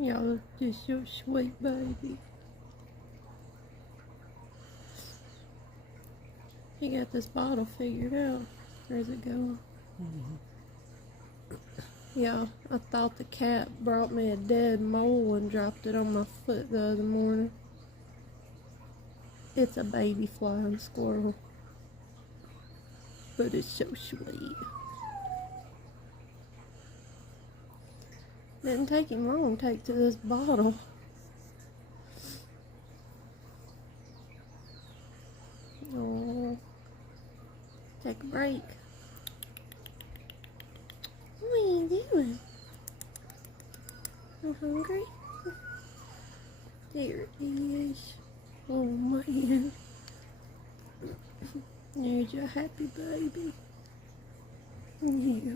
Y'all, just your sweet baby. He got this bottle figured out. Where's it going? Yeah, I thought the cat brought me a dead mole and dropped it on my foot the other morning. It's a baby flying squirrel. But it's so sweet. Didn't take him long to take to this bottle. Oh, take a break. What are you doing? You hungry? There it is. Oh man. There's your happy baby. Yeah.